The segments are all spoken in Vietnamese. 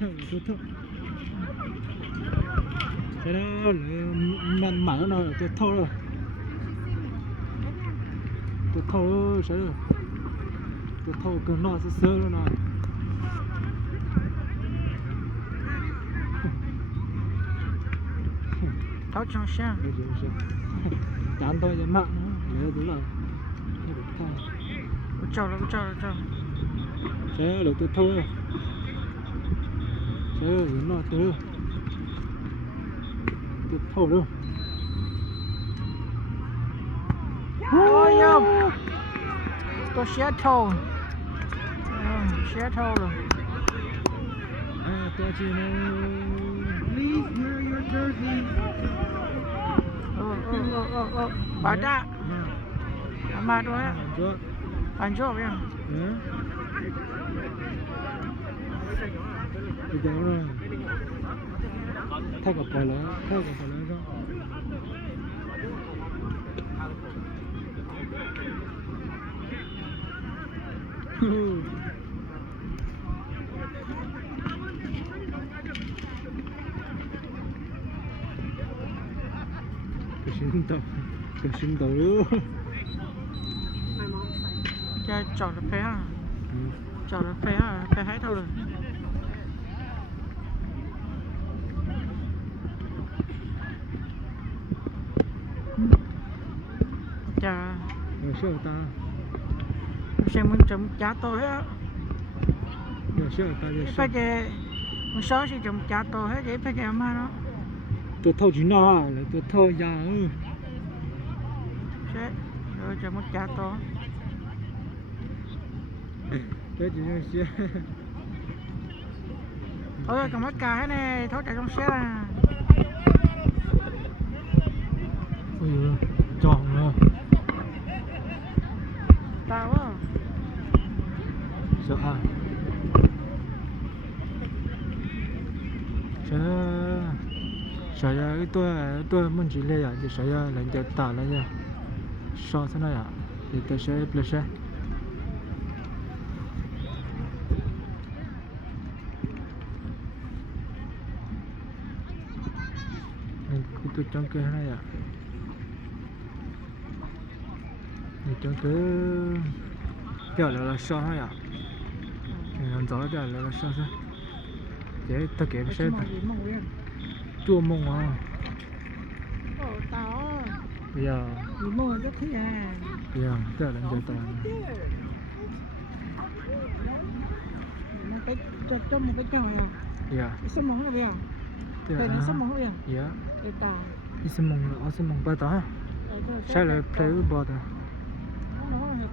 thâu cái đó mình mở nó tôi thâu rồi tôi thâu sẽ rồi tôi thâu cái nó sẽ sơ rồi này tháo trong xe chán tôi cho mạng nó lấy đúng là cho sẽ được tôi thâu rồi sẽ nó tôi thâu đâu ôi nhông có xe thâu rồi tôi chỉ nó please wear your jersey bà đã mà rồi á anh cho vậy bây giờ rồi thay gặp phải đó cái sinh tàu chơi chọn được phé à phé hết thôi rồi chà sợ ta xem mình chấm chả tôi á sợ ta phải chơi mình sợ thì chấm chả tôi hết vậy phải chơi mà nó tôi thâu chỉ nó là tôi thâu già sẽ rồi chấm một chả tôi cái gì nữa xe ôi cầm mất cả thế này tháo chạy trong xe là ôi giời tròn rồi tao á sợ à sợ cái tôi muốn chỉ lấy à thì sợ là để tả lại nha sao thế này à thì tôi sẽ plus sẽ tôi trong cái này à trong cái là sao hay à làm rõ cái là sao thế để tất cả sẽ chua mông à tao bây giờ mông rất thích à bây giờ tức là làm cho cái cho một cái cào à dạ sâm mông rồi à cái này sâm mông rồi à dạ cái tao sâm mông ba ta sai là play ball ta nó là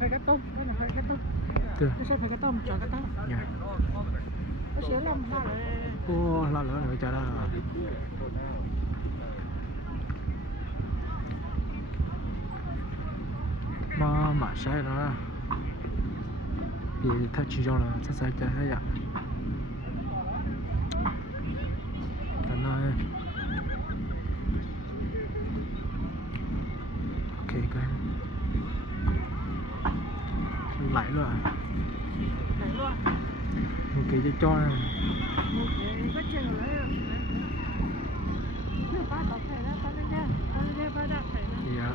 phải cái tôm cái này phải cái tôm cái sẽ phải cái tôm chọn cái tôm dạ nó sẽ làm ra ô là nữa chả là mà sai nó thì thật chỉ cho là thật sai cái này ạ cái này ok cái lại rồi một cái cho này dạ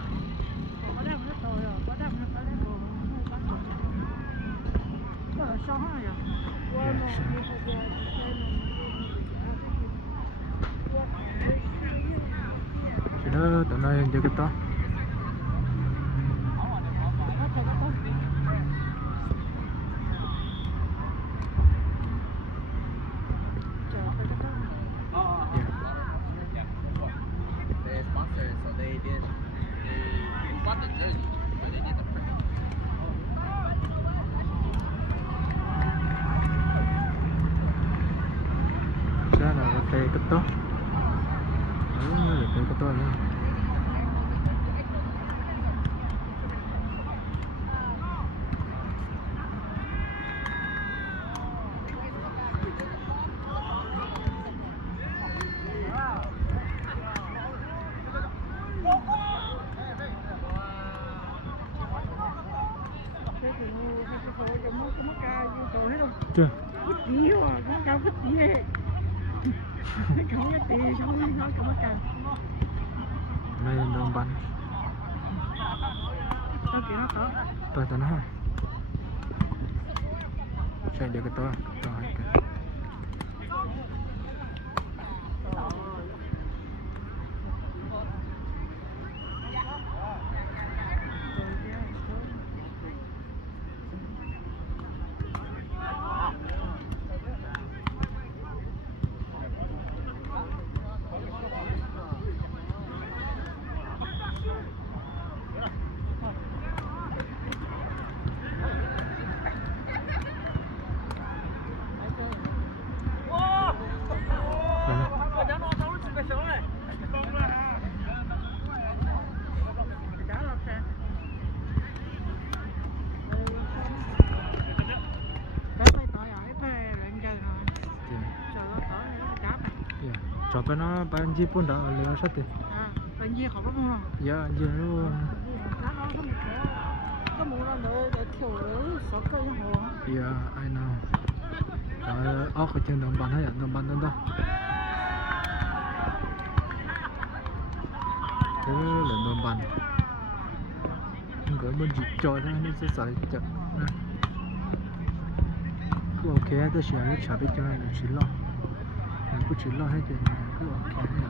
chỉ đó tụi nó chơi cái to ra là cây cái to cây cái to luôn chưa tí à, có cao cái tí ấy. Không cái tí, không có cao. Này đồng bắn. Tao kêu nó to. To nó ha. Chạy được cái to hay cái. Cho cái nó bán gì cũng đã lấy sát đi. À, bán gì họ bán mua. Dạ, giờ nó. Có mua là để thiểu số cây hồ. Yeah, I know. Ở cái trên đồng bán hay đồng bán đó. Thế là đồng bán. Cái bên dịch cho nó sẽ xài chậm. Cứ ok, tôi sẽ lấy trả biết cho nên chỉ lo. Cứ chỉ lo hết thì cứ ok nha.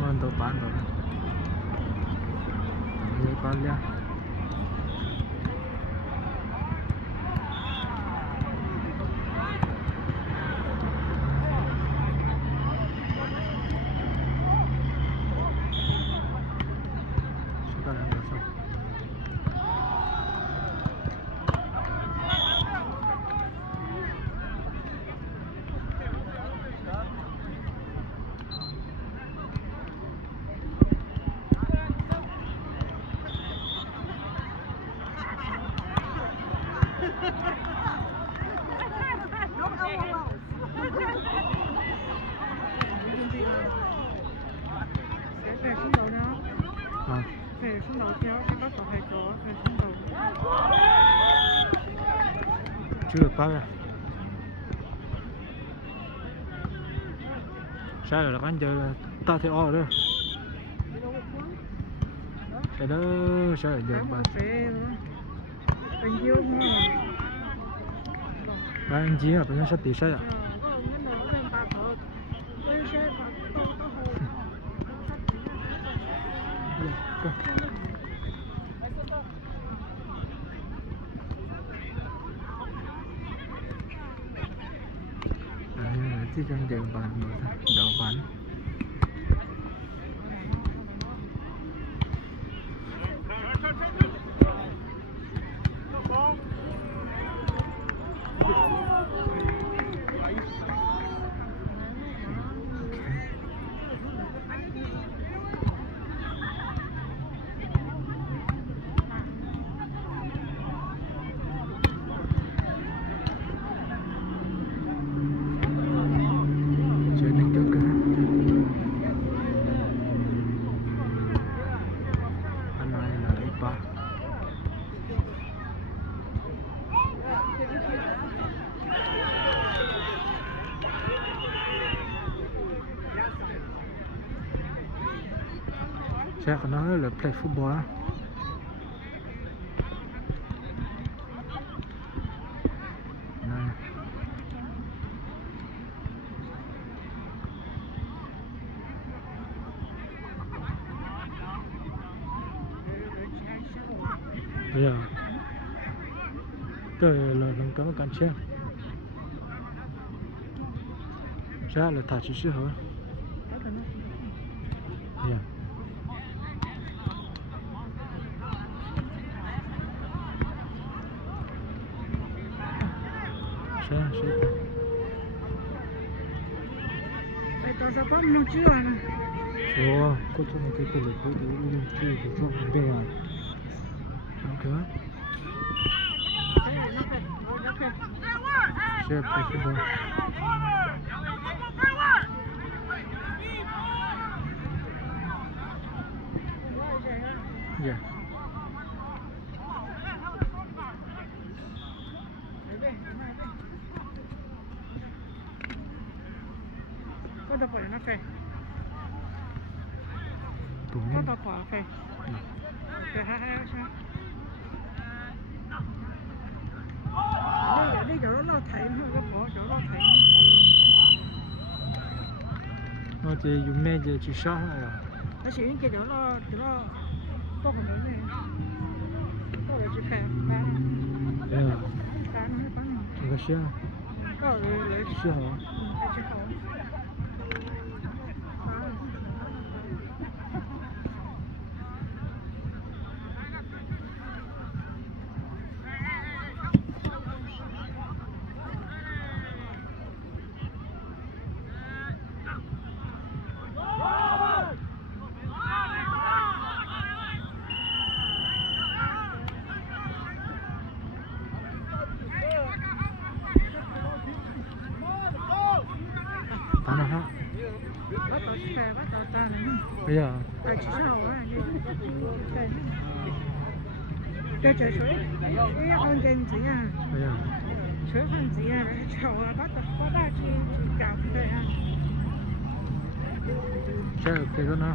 Mình đâu bán rồi, đây bán nha. Chúng ta đang xong. Về xuống đầu đó. À. Về xuống đầu kéo cái bác phải có về xuống đầu. Chưa được bao giờ. Sao rồi anh chờ ta theo o nữa. Cái đó sao lại giờ bạn. Bên dưới không? Bạn gì à, bạn sắp tỷ sao ạ? Chỉ cần chờ bạn một đầu bán. Chắc nó là play football. Này. Yeah. Đây là đồng cấm cản xe. Chắc là thả chỉ sư hả? Yeah. Sao? Đây tao sẽ bắt một chiếc này. Ồ, có cho một cái lịch của đi chơi của cho bên à. Ok. Cái này nó phải sẽ phải cái bờ. Yeah. Có tập phải nó kề. Tụi Có nó. tập phải kề. Kề hai sao? Đi chỗ đó nó thấy nó cái bỏ chỗ đó thấy. Nó chỉ dùng mẹ chỉ sát lại à. Nó chỉ cái chỗ nó có phần lớn này. Có là chỉ kề bán. Yeah. Bán. Cái xe. Có là Xe hả? chỉ hổ. Tao nói hả? Bắt đầu kề bắt đầu ta này. Bây giờ. Tại chỉ sao á? Cái trời suối, cái con chân gì à? Bây giờ. Suối con gì à? Chậu à, bắt đầu chỉ chào cái à. Xe cái đó nó.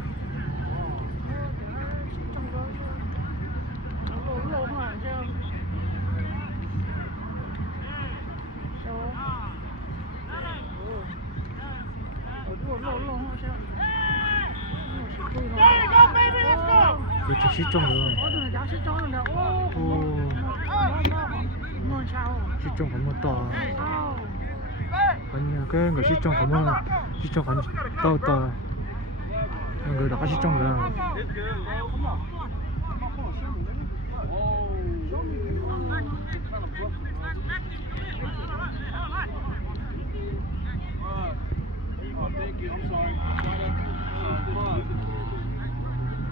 Cái chỉ xí trong rồi. Chỉ trong không một to. Cái người xí trong không một, xí trong không to to. Người đó xí trong rồi. Thank you. I'm sorry.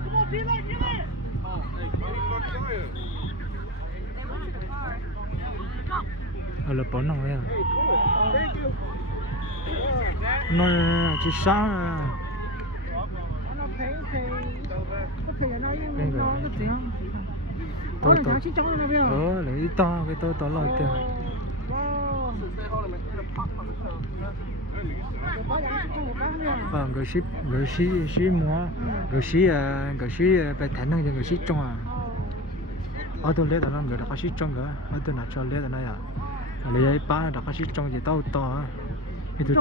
Come on, Pila, get it! Oh, hey, Là bỏ nòng đấy à? thank you. Nó chỉ sáng Nó thấy có thể nói cái nó người. rất tiếng. To Nó chỉ trong nó bây giờ. lấy to cái to lòi kìa. Wow. Người xí mua người xí phải thành năng cho người xí trong à. Ở tôi lấy tao nó người đã có xí trong nữa, ở tôi nào cho lấy tao này à. Lấy ba đã có xí trong thì tao to à. Ít từ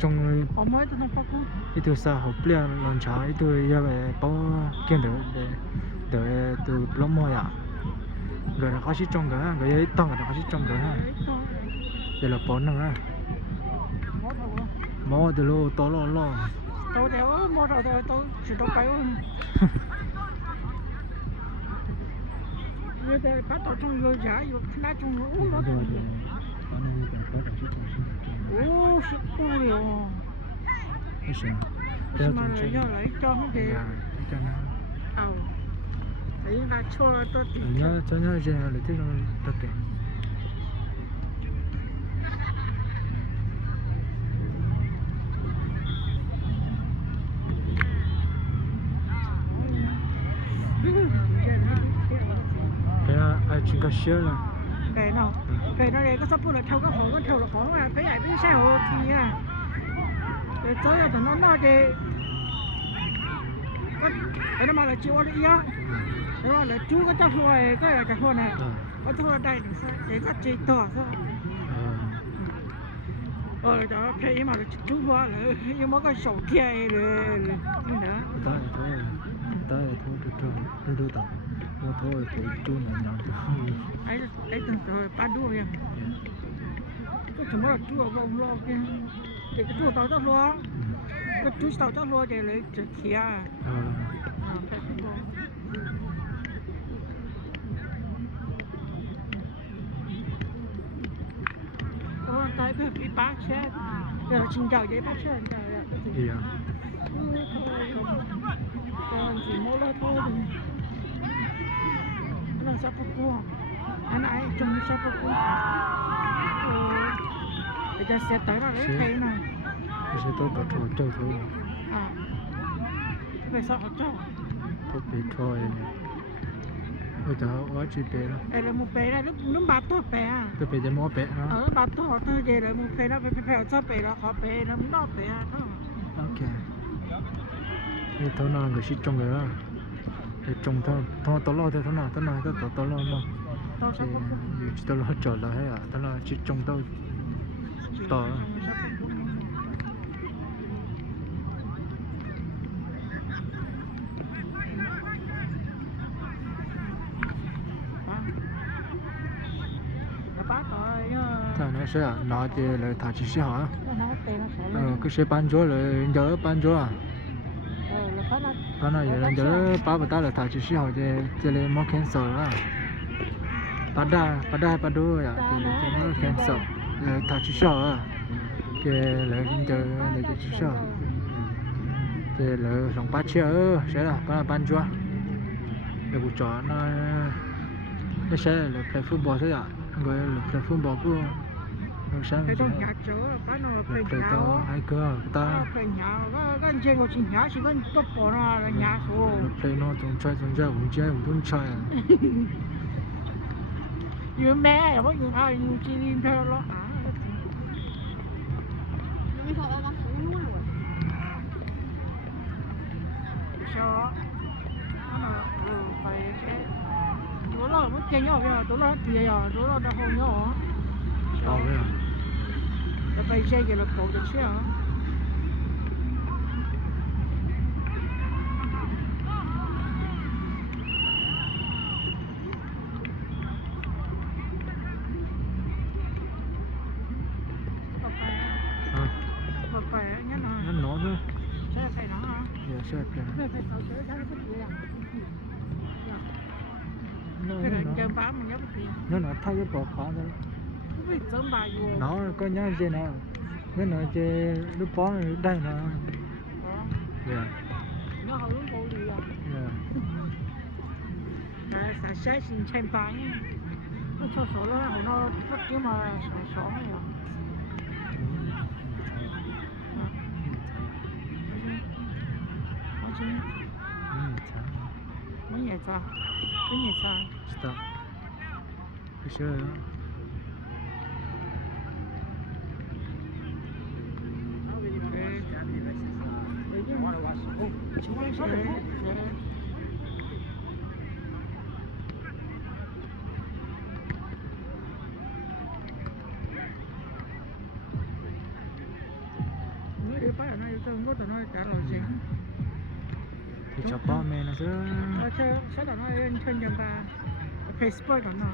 trong ít từ xa học bia lần trái ít từ giờ về bao kiên để từ lắm mua à. Người đã có xí trong nữa, người ấy to người đã có xí trong nữa ha. Đây là bốn nữa. Mò từ lô to lo. Tôi đéo mò đầu tôi chỉ tôi cái. Bây giờ bắt đầu trong người giả rồi nãy trong uống nó. Ô, sức tu liệu. Cái gì? Mà lại do lấy cho nó thì. Thấy là cho nó tôi tìm. Nhớ cho nhớ gì là thế rồi tất cả. Ai chỉ có xe là cái nào để có sắp là thâu là khó mà phải ai biết sao thì à để tới là nó nói thì cái nó mà là chịu đi á thế là chú có chắc rồi cái là cái con này có thua đây để các chị tỏ thôi đó cái mà chú qua là nhưng mà cái sầu kia rồi nữa tới đưa tao nó thôi thì chú này nhỏ ấy từng rồi ba đua vậy cái chúng nó chú ở vòng lo kia thì cái chú tao lo cái chú tao lo để lấy chữ kia tới cái bị bác chết giờ là xin chào với bác chết gì à còn chỉ mua lo thôi nó sắp cua anh ấy trông sắp cua bây giờ sẽ tới là lấy thấy nào cái sẽ tôi có trò chơi thôi à bây giờ họ cho tôi bị trôi này bây giờ ở chỉ bé đó đây là một bé này lúc bắt tôi bé à tôi bị cái mỏ bé đó ở bắt tôi về là một bé nó phải cho bé là khó bé nó muốn đọc bé à thôi ok cái thằng nào người ship trong người đó để trồng thằng tao lo thằng nào tao lo mà tao thì sẽ không tao lo trở lại hết à tao là chỉ trồng tao tao thằng nó sẽ nói thì là thằng chỉ sẽ hỏi cái sẽ bán chỗ là giờ bán chỗ à cái này giờ giờ bán bữa ta là thằng chỉ sẽ hỏi thì là mua cancel à bán đô à thì là mua cancel là thằng chỉ sẽ hỏi à thì là giờ là chỉ sẽ hỏi thì là sống bán chia sẽ là bán chỗ để buổi trưa nó sẽ là play football thế à gọi là play football của nó sáng cái sẽ con nhà chớ cái nó play phải to nhà hai cơ ta phải nhà cái trên của chị nhà chỉ cần tốt bỏ ra là nhà số play nó trong chơi cũng chơi cũng đúng chơi à như mẹ ở những ai như chị đi theo nó hả sao nó phải cái chỗ nó mới chơi nhau kìa chỗ nó tiền à chỗ nó đã không nhau to đấy à là phải chơi cái là cổ được chứ hả phải nhớ nó nó thôi sẽ phải nó hả giờ sẽ play phải sao chơi cái gì à nó cái này chơi bám mình nhớ cái gì nó thay cái bộ khóa thôi không biết sớm bài vô nó có nhớ gì nào nó chơi lúc bó đây nó yeah nó không đúng câu gì à yeah tại sẽ xin xem bài nó cho số đó nó rất kiểu mà số này à mấy nhà sao stop cái sure đó thì chọc bao mẹ nó sẽ sẽ là nó trên chân ta Facebook còn nào